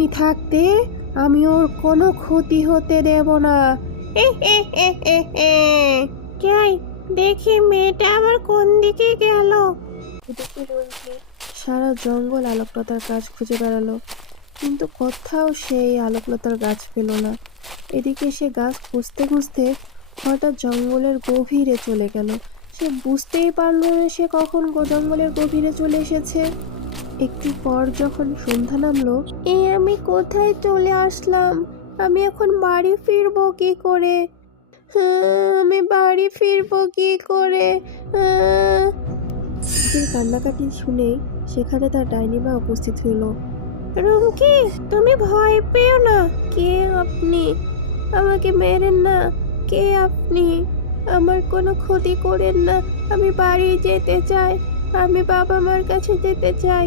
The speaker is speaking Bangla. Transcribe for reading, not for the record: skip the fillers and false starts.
আমি থাকতে আমি ওর কোনো ক্ষতি হতে দেব না। যাই দেখি মেয়েটা আবার কোন দিকে গেল। এদিকে রুমকি সারা জঙ্গল আলোকলতার গাছ খুঁজে বেড়ালো, কিন্তু কোথাও সেই আলোকলতার গাছ পেল না। এদিকে সে গাছ খুঁজতে খুঁজতে হঠাৎ জঙ্গলের গভীরে চলে গেল। সে বুঝতেই পারল না সে কখন জঙ্গলের গভীরে চলে এসেছে। একটু পর যখন সন্ধ্যা নামলো, আমি কোথায় চলে আসলাম? আমি এখন বাড়ি ফিরবো কি করে? আমি বাড়ি ফিরবো কি করে? কান্নাকাটি শুনেই সেখানে তার ডাইনি মা উপস্থিত হইল। রুমকি, তুমি ভয় পেও না। কে আপনি? আমাকে মেরেন না। কে আপনি? আমার কোনো ক্ষতি করেন না। আমি বাড়ি যেতে চাই। আমি বাবা মার কাছে যেতে চাই।